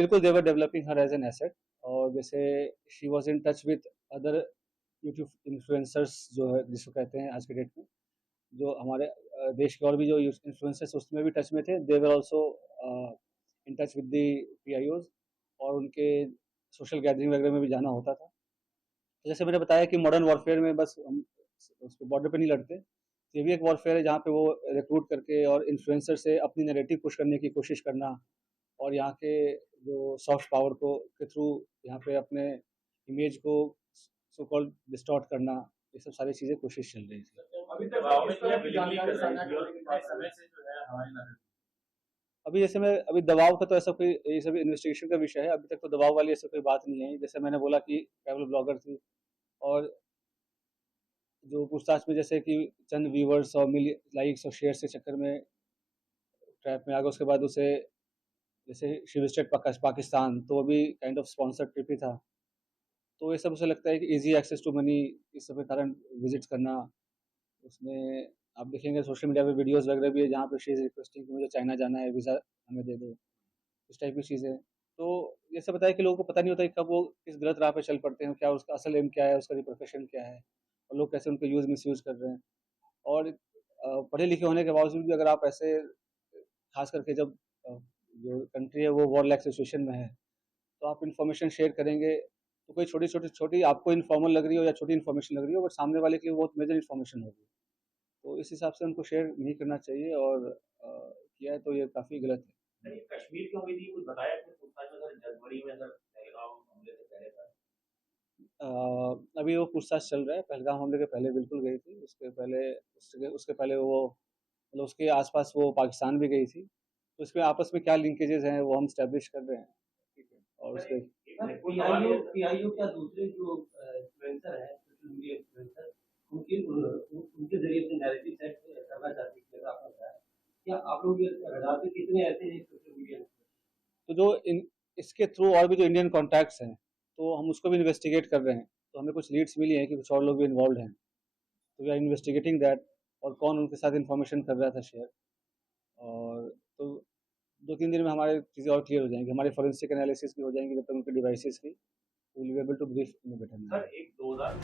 बिल्कुल they were developing her as an asset. और जैसे she was in touch with other YouTube influencers जो है जिसको कहते हैं आज के डेट में, जो हमारे देश के और भी जो इन्फ्लुएंसर्स उसमें भी टच में थे, they were also in touch with the PIOs, और उनके सोशल गैदरिंग वगैरह में भी जाना होता था। तो जैसे मैंने बताया कि मॉडर्न वॉरफेयर में बस हम उस बॉर्डर पे नहीं लड़ते, ये भी एक वॉरफेयर है जहाँ पे वो रिक्रूट करके और इन्फ्लुएंसर से अपनी नैरेटिव पुश करने की कोशिश करना, और यहाँ के जो सॉफ्ट पावर को के थ्रू यहाँ पे अपने इमेज को सो कॉल्ड डिस्टॉर्ट करना, ये सब सारी चीज़ें कोशिश चल रही थी। अभी तक दबाव में किया विलिंगली कर रहे हैं और कितने समय से जो है हमारी नजर। अभी जैसे मैं अभी दबाव का तो ऐसा कोई, ये सब इन्वेस्टिगेशन का विषय है, अभी तक तो दबाव वाली ऐसा कोई बात नहीं है। जैसे मैंने बोला कि ट्रैवल ब्लॉगर थी, और जो पूछताछ में जैसे कि चंद व्यूवर्स और लाइक्स और शेयर के चक्कर में ट्रैप में आ गया, उसके बाद उसे जैसे शी विजिटेड पाकिस्तान, तो वो भी काइंड ऑफ स्पॉन्सर्ड ट्रिप ही था। तो ये सब उसे लगता है कि इजी एक्सेस टू मनी, इस सब के कारण विजिट करना। उसमें आप देखेंगे सोशल मीडिया पे वीडियोस वगैरह भी है जहाँ पे शी इज रिक्वेस्टिंग कि मुझे चाइना जाना है, वीज़ा हमें दे दो, इस टाइप की चीज़ें। तो ये सब बताया कि लोगों को पता नहीं होता कि कब वो किस गलत राह पे चल पड़ते हैं, क्या उसका असल एम क्या है, उसका रिप्रोफेशन क्या है, और लोग कैसे उनको यूज़ मिसयूज़ कर रहे हैं। और पढ़े लिखे होने के बावजूद भी अगर आप ऐसे, खास करके जब जो कंट्री है वो वॉर लाइक सिचुएशन में है, तो आप इन्फॉर्मेशन शेयर करेंगे तो कोई छोटी छोटी छोटी आपको इन्फॉर्मल लग रही हो या छोटी इन्फॉर्मेशन लग रही हो, बट सामने वाले के लिए बहुत मेजर इन्फॉर्मेशन होगी। तो इस हिसाब से उनको शेयर नहीं करना चाहिए, और किया है तो ये काफ़ी गलत है। सर ये कश्मीर क्यों हुई थी कुछ बताया आपने पूछताछ में सर जनवरी में सर पहलगाम हमले से पहले था। अ, अभी वो पूछताछ चल रहा है, पहलगाम हमले के पहले बिल्कुल गई थी, उसके पहले उसके पहले वो मतलब उसके आसपास वो पाकिस्तान भी गई थी। तो इसमें आपस में क्या लिंकेजेस हैं वो हम स्टैब्लिश कर रहे हैं, ठीक है। और सर उसके एक पीआईओ पीआईओ क्या दूसरे जो इन्फ्लुएंसर हैं सोशल मीडिया इन्फ्लुएंसर उनके उनके जरिए अपने नैरेटिव सेट करना चाहते हैं जैसा आपने बताया। क्या आप लोग ये रडार पे कितने ऐसे हैं सोशल मीडिया। तो जो इन इसके थ्रू और भी जो इंडियन कॉन्टैक्ट्स हैं, तो हम उसको भी इन्वेस्टिगेट कर रहे हैं। तो हमें कुछ लीड्स मिली हैं कि कुछ और लोग भी इन्वॉल्व हैं, तो वी आर इन्वेस्टिगेटिंग दैट, और कौन उनके साथ इन्फॉर्मेशन कर रहा था शेयर। और तो 2-3 दिन में हमारी चीज़ें और क्लियर हो जाएंगी, हमारी फॉरेंसिक एनालिसिस भी हो जाएंगी जब तक उनके डिवाइसेस की, will be able to brief in a better manner. Sir एक 2000